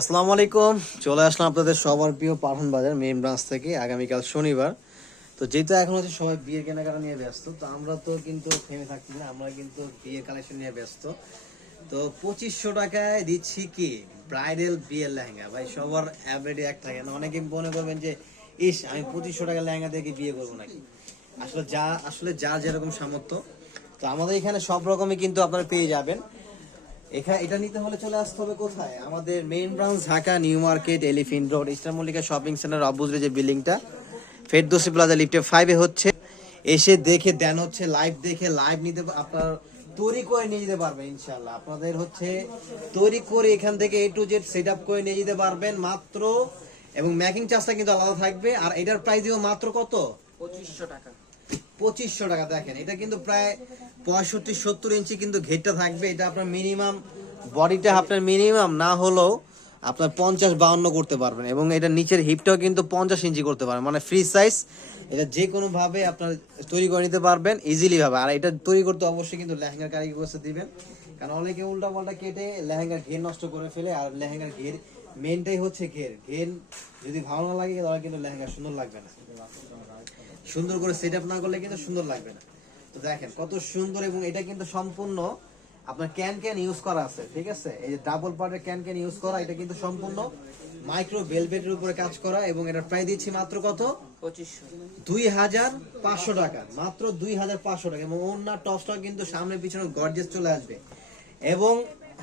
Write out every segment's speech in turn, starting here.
আসসালামু আলাইকুম। চলে আসলাম আপনাদের সবার প্রিয় পাঠান বাজার মেইন ব্রাঞ্চ থেকে আগামীকাল শনিবার। তো যেহেতু এখন হচ্ছে সবাই বিয়ের কেনাকাটা নিয়ে ব্যস্ত, তো আমরা তো কিন্তু থেমে থাকছি না, আমরা কিন্তু বিয়ের কালেকশন নিয়ে ব্যস্ত। তো 2500 টাকায় দিচ্ছি কি ব্রাইডাল বিয়ের লেহেঙ্গা। ভাই সবার অ্যাভারেজে এক থাকে না, অনেকে মনে করবেন যে ইস আমি 2500 টাকার লেহেঙ্গা দিয়ে কি বিয়ে করবো নাকি। আসলে যার যেরকম সামর্থ্য, তো আমাদের এখানে সব রকমই কিন্তু আপনারা পেয়ে যাবেন। এখানে এটা নিতে হলে চলে আসতে হবে কোথায়, আমাদের main branch Dhaka new market elephant road Easter Mallika shopping centre অপোজিটে যে বিল্ডিংটা ফেরদৌসি প্লাজা লিফটে 5 এ হচ্ছে। এসে দেখে দেন হচ্ছে লাইভ দেখে লাইভ নিতে আপনার তৈরি করে নিয়ে যেতে পারবেন ইনশাআল্লাহ। আপনাদের হচ্ছে তৈরি করে এখান থেকে A to Z সেটআপ করে নিয়ে যেতে পারবেন মাত্র, এবং মেকিং চার্জটা কিন্তু আলাদা থাকবে। আর এটার প্রাইস দিব মাত্র কত, 2500 টাকা। 2500 টাকা। দেখেন এটা কিন্তু প্রায় 65-70 ইঞ্চি কিন্তু ঘেরটা থাকবে। এটা আপনার মিনিমাম বডিটা আপনার মিনিমাম না হলেও আপনার 50-52 করতে পারবেন, এবং এটা নিচের হিপটাও কিন্তু 50 ইঞ্চি করতে পারবেন, মানে ফ্রি সাইজ। এটা যে কোনো ভাবে আপনার তৈরি করে নিতে পারবেন ইজিলি ভাবে। আর এটা তৈরি করতে অবশ্যই কিন্তু লেহেঙ্গার কারিগর কাছে দিবেন, কারণ অনেকে উল্টা পাল্টা কেটে লেহেঙ্গার ঘের নষ্ট করে ফেলে। আর লেহেঙ্গার ঘের মেনটাই হচ্ছে ঘের যদি ভালো না লাগে তাহলে কিন্তু লেহেঙ্গা সুন্দর লাগবে না, সুন্দর করে সেট আপ না করলে কিন্তু সুন্দর লাগবে না। তো দেখেন কত সুন্দর, এবং এটা কিন্তু সম্পূর্ণ আপনার ক্যান ইউজ করা আছে, ঠিক আছে। এই যে ডাবল পার্টের ক্যান ইউজ করা, এটা কিন্তু সম্পূর্ণ মাইক্রো ভেলভেটের উপরে কাজ করা, এবং এটার প্রাইস দিচ্ছি মাত্র কত, 2500 টাকা, মাত্র 2500 টাকা। এবং ওন্না টপসটা কিন্তু সামনে পিছনে গর্জিয়াস চলে আসবে। এবং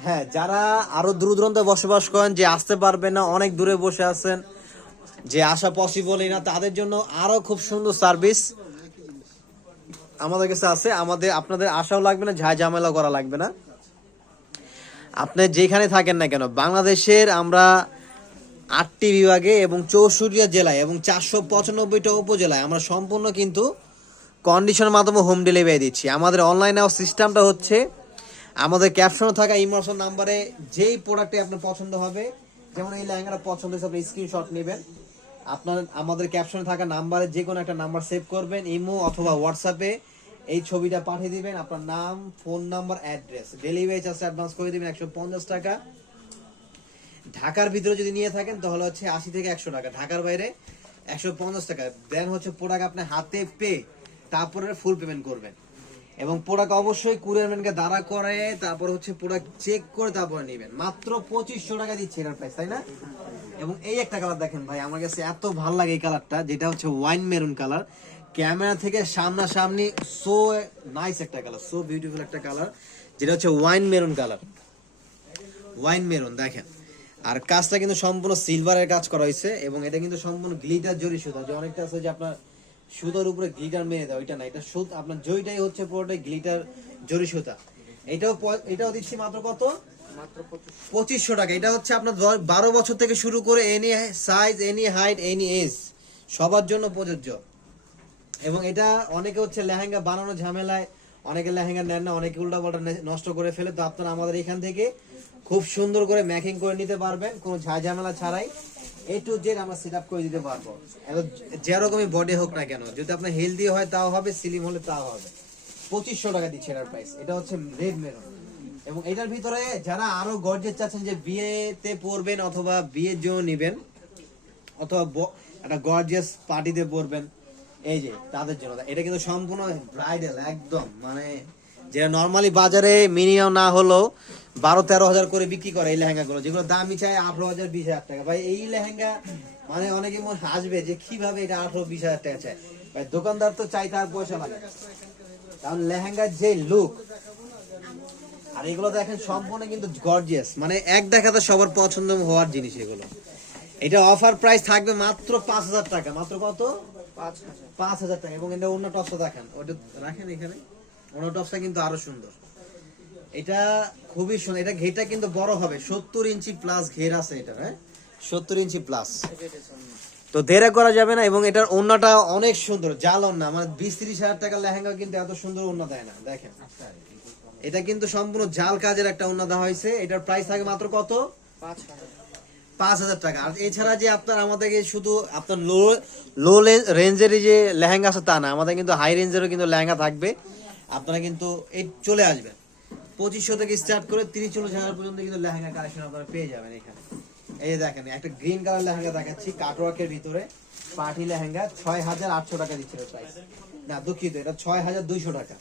হ্যাঁ, যারা আরো দূর দূরান্তে বসবাস করেন, যে আসতে পারবেন না, অনেক দূরে বসে আছেন, যে আসা পসিবলই না, তাদের জন্য আরো খুব সুন্দর সার্ভিস আমাদের কাছে আছে। আপনাদের আশাও লাগবে না, ঝামেলা করা লাগবে না। আপনি যেখানে থাকেন না কেন, বাংলাদেশের আমরা 8টি বিভাগে এবং 64টা জেলায় এবং 495টা উপজেলায় আমরা সম্পূর্ণ কিন্তু কন্ডিশনের মাধ্যমে হোম ডেলিভারি দিচ্ছি। আমাদের অনলাইন সিস্টেমটা হচ্ছে, আমাদের ক্যাপশনে থাকা ইমোশন নাম্বারে যেই প্রোডাক্টে আপনার পছন্দ হবে, যেমন এই লেহেঙ্গাটা পছন্দ হয়েছে, আপনি স্ক্রিনশট নেবেন, আমাদের ক্যাপশনে থাকা নাম্বারে যে কোনো একটা নাম্বার সেভ করবেন, ইমো অথবা হোয়াটসঅ্যাপে এই ছবিটা পাঠিয়ে দিবেন, আপনার নাম, phone number, address, delivery charge advance করে দিবেন 150 টাকা। ঢাকার ভিতরে যদি নিয়ে থাকেন তাহলে হচ্ছে 80 থেকে 100 টাকা, ঢাকার বাইরে 150 টাকা। দেন হচ্ছে প্রোডাক্ট আপনি হাতে পেয়ে তারপরে ফুল পেমেন্ট করবেন, এবং প্রোডাক্ট অবশ্যই কুরিয়ার ম্যানকে দাঁড়া করে তারপর হচ্ছে প্রোডাক্ট চেক করে তারপরে নেবেন। মাত্র 2500 টাকা দিচ্ছে এটার প্রাইস, তাই না? এবং এই একটা কালার দেখেন ভাই, আমার কাছে এত ভালো লাগে এই কালারটা, যেটা হচ্ছে ওয়াইন মেরুন কালার। ক্যামেরা থেকে সামনাসামনি সো নাইস একটা কালার, সো বিউটিফুল একটা কালার, যেটা হচ্ছে wine maroon colour, wine maroon. দেখেন আর কাজটা কিন্তু সম্পূর্ণ সিলভারের কাজ করা হয়েছে, এবং এটা কিন্তু সম্পূর্ণ গ্লিটার জরি সুতা। যে অনেকটা আছে যে আপনার সুতার উপরে গ্লিটার মেরে দেয়, ওইটা না, এটা সুত আপনার জয়টাই হচ্ছে পুরোটাই গ্লিটার জরি সুতা। এটাও দিচ্ছি মাত্র কত, মাত্র 2500 টাকা। এটা হচ্ছে আপনার 12 বছর থেকে শুরু করে any size, any height, any age সবার জন্য প্রযোজ্য। এবং এটা অনেকে হচ্ছে লেহেঙ্গা বানানো ঝামেলায় অনেকে লেহেঙ্গা নেন না, অনেকে উল্টা পাল্টা নষ্ট করে ফেলে। তো আপনারা আমাদের এখান থেকে খুব সুন্দর করে মেকিং করে নিতে পারবেন, কোনো ঝামেলা ছাড়াই A to Z আমরা সেট আপ করে দিতে পারবো। যেরকমই বডি হোক না কেন, যদি আপনার হেলদি হয় তাও হবে, স্লিম হলে তাও হবে। 2500 টাকা দিচ্ছে এটার প্রাইস। এটা হচ্ছে রেড মেরুন, এবং এটার ভিতরে যারা আরো গর্জেস চাচ্ছেন, যে বিয়েতে পরবেন অথবা বিয়ের জন্য নেবেন, অথবা একটা গর্জিয়াস পার্টিতে পরবেন, এই যে তাদের জন্য এটা কিন্তু সম্পূর্ণ ব্রাইডাল একদম, মানে যেটা নর্মালি বাজারে মিনিমাম না হলেও 12-13 হাজার করে বিক্রি করে এই লেহেঙ্গা গুলো, যেগুলো দামি চাই 18,000-20,000 টাকা। ভাই এই লেহেঙ্গা মানে অনেকে মনে হাসবে যে কিভাবে এটা 18-20 হাজার টাকা চায়। ভাই দোকানদার তো চাই তার পয়সা লাগে, কারণ লেহেঙ্গার যে লুক, আর এগুলো দেখেন সম্পূর্ণ কিন্তু গর্জিয়াস, মানে এক দেখাতে সবার পছন্দ হওয়ার জিনিস এগুলো। এটা অফার প্রাইস থাকবে মাত্র 5,000 টাকা, মাত্র কত, 5,000 টাকা। এবং এটা অন্য টপসটা দেখেন, ওটা রাখেন এখানে, অন্য টপসটা কিন্তু আরো সুন্দর। এটা খুবই সুন্দর, এটা ঘেরটা কিন্তু বড় হবে, 70 ইঞ্চি প্লাস ঘের আছে এটা, হ্যাঁ 70 ইঞ্চি প্লাস। তো দেরি করা যাবে না, এবং এটার ওন্নাটা অনেক সুন্দর, জাল ওন্না, মানে 20-30 হাজার টাকার লেহেঙ্গা কিন্তু এত সুন্দর ওন্না দেয় না। দেখেন এটা কিন্তু সম্পূর্ণ জাল কাজের একটা ওন্না দেওয়া হয়েছে। এটার প্রাইস থাকে মাত্র কত, 5,000 টাকা। আর এছাড়া যে আপনার আমাদেরকে শুধু আপনার লো রেঞ্জের যে লেহেঙ্গা আছে তা না, আমাদের কিন্তু হাই রেঞ্জেরও কিন্তু লেহেঙ্গা থাকবে। আপনারা কিন্তু এই চলে আসবেন, 2500 থেকে স্টার্ট করে 30-40 হাজার পর্যন্ত কিন্তু লেহেঙ্গা কালেকশন আপনারা পেয়ে যাবেন এখানে। এই যে দেখেন একটা গ্রিন কালার লেহেঙ্গা দেখাচ্ছি কাটওয়ার্কের ভিতরে পার্টি লেহেঙ্গা 6,800 টাকা দিচ্ছে প্রাইস। না দুঃখিত, এটা 6,200 টাকা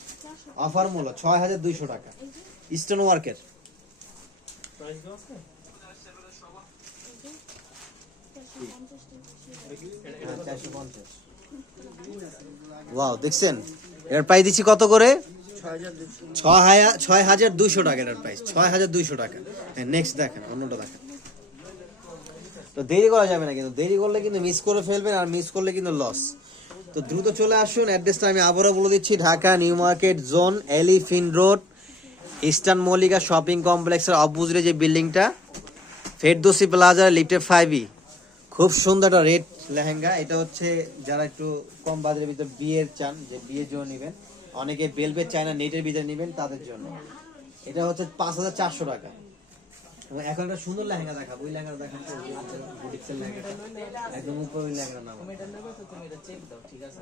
অফার মূল্য, 6,200 টাকা স্টোন ওয়ার্কের। ওয়াও দেখছেন এর প্রাইস দিচ্ছি কত করে? 6,200 টাকা এটার প্রাইস, 6,200 টাকা। নেক্সট দেখেন, অন্যটা দেখেন। তো দেরি করা যাবে না, কিন্তু দেরি করলে কিন্তু মিস করে ফেলবেন, আর মিস করলে কিন্তু লস। তো দ্রুত চলে আসুন। অ্যাড্রেসটা আমি আবারও বলে দিচ্ছি, Dhaka new market zone, এলিফিন road, eastern Mallika shopping কমপ্লেক্সের অপোজিটে যে বিল্ডিংটা, ফেরদৌসি প্লাজা, লিফটে 5E। খুব সুন্দর একটা রেড লেহেঙ্গা। এটা হচ্ছে যারা একটু কম বাজারের ভিতর বিয়ের চান, যে বিয়ের জন্য নেবেন, অনেকে বেলভেট চায় না, নেটের ভিতরে নেবেন তাদের জন্য। এটা হচ্ছে 5,400 টাকা। এবং এখন একটা সুন্দর লেহেঙ্গা দেখাবো, ওই লেহেঙ্গা দেখান তো, বুটিক্সের লেহেঙ্গা একদম উপরে, ওই লেহেঙ্গার নাম।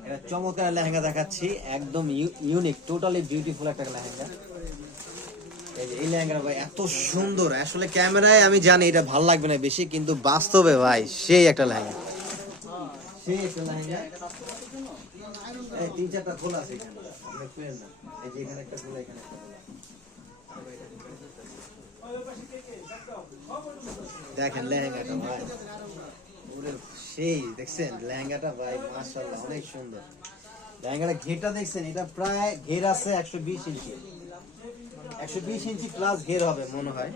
এটা চমৎকার লেহেঙ্গা দেখাচ্ছি, একদম ইউনিক, টোটালি বিউটিফুল একটা লেহেঙ্গা। এই যে এই লেহেঙ্গাটা ভাই এত সুন্দর, আসলে ক্যামেরায় আমি জানি এটা ভালো লাগবে না বেশি, কিন্তু বাস্তবে ভাই সেই একটা লেহেঙ্গা, সেই একটা লেহেঙ্গা। এই 3-4টা খোলা আছে এখানে, আপনি খুলেন না। এই যে এখানে একটা খোলা, এখানে একটা খোলা। দেখেন লেহেঙ্গাটা ভাই, ওরে সেই দেখছেন লেহেঙ্গাটা ভাই, মাশাআল্লাহ অনেক সুন্দর। লেহেঙ্গাটা ঘেরটা দেখছেন, এটা প্রায় ঘের আছে 120 ইঞ্চি, 120 ইঞ্চি প্লাস ঘের হবে মনে হয়।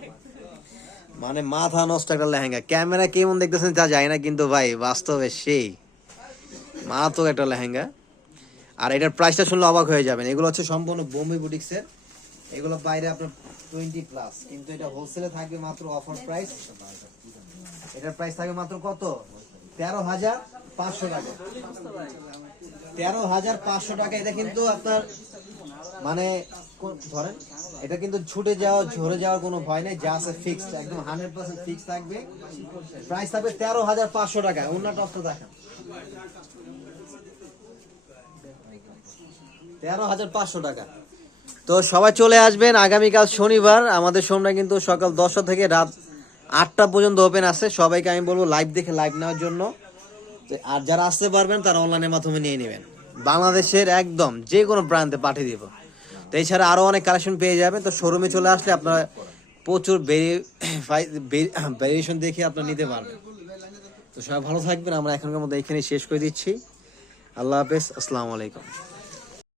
মানে মাথা নষ্ট একটা লেহেঙ্গা। ক্যামেরা কেমন দেখতেছেন তা যায় না, কিন্তু ভাই বাস্তবে সেই মারাত্মক একটা লেহেঙ্গা। আর এটার প্রাইসটা শুনলে অবাক হয়ে যাবেন। এগুলো হচ্ছে সম্পূর্ণ বোম্বে বুটিক্সের, এগুলো বাইরে আপনার 20 প্লাস, কিন্তু এটা হোলসেলে থাকবে মাত্র অফার প্রাইস। এটার প্রাইস থাকবে মাত্র কত? 13,500 টাকা। 13,500 টাকা। এটা কিন্তু আপনার মানে ধরেন এটা কিন্তু ছুটে যাওয়া, ঝরে যাওয়ার কোনো ভয় নেই, যা আছে ফিক্সড, একদম 100% ফিক্স থাকবে। প্রাইস থাকবে 13,500 টাকা। অন্যটা অস্ত দেখেন, 13,500 টাকা। তো সবাই চলে আসবেন আগামীকাল শনিবার। আমাদের শোরুমটা কিন্তু সকাল 10টা থেকে রাত 8টা পর্যন্ত ওপেন আছে। সবাইকে আমি বলবো লাইভ দেখে লাইভ নেওয়ার জন্য। আর যারা আসতে পারবেন তারা অনলাইনের মাধ্যমে নিয়ে নেবেন। বাংলাদেশের একদম যে কোনো প্রান্তে পাঠিয়ে দিব। তো এছাড়া আরও অনেক কালেকশন পেয়ে যাবেন। তো শোরুমে চলে আসলে আপনারা প্রচুর ভেরিয়েশন দেখে আপনারা নিতে পারবেন। তো সবাই ভালো থাকবেন। আমরা এখনকার মধ্যে এখানে শেষ করে দিচ্ছি। আল্লাহ হাফেজ, আসসালামু আলাইকুম।